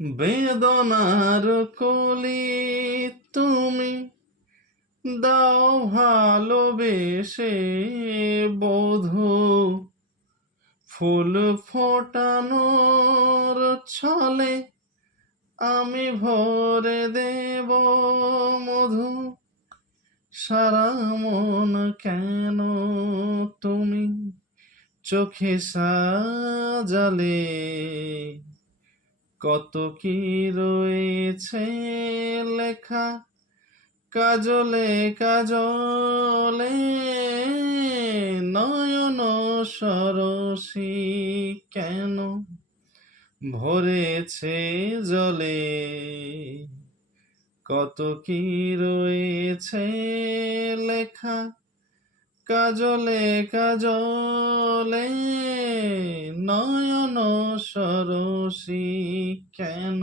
বেদনার কলি তুমি দাও ভালোবেসে বধূ, ফুল ফোটানোর ছলে আমি ভরে দেব মধু। সারা মন কেন তুমি চোখে সাজালে, কত কি রয়েছে লেখা কাজলে কাজলে। নয়ন সরসী কেন ভরেছে জলে, কত কি রয়েছে লেখা কাজলে কাজলে। নয়ন সরসী কেন।